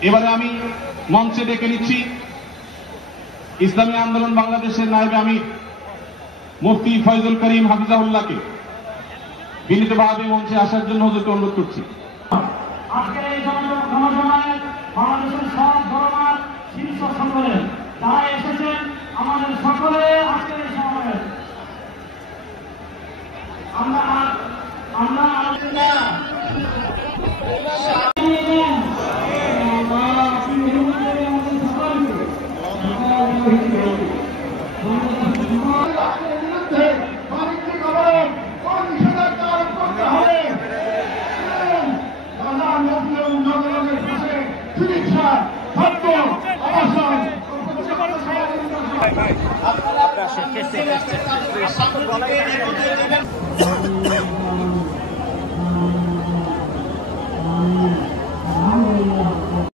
এবারে আমি মঞ্চে ডেকে নিচ্ছি ইসলামী আন্দোলন বাংলাদেশের নায়েবে আমির মুফতি ফয়জুল করিম হাফিজাহুল্লাহকে বিনীতভাবে মঞ্চে আসার জন্য হুজুরকে অনুরোধ করছি। আজকের এই জনসভায় বাংলাদেশের সব ধর্মের শীর্ষ সম্মেলন যারা এসেছেন আমাদের সকলে আজকের এই সমাবেশ আমরা আপনারা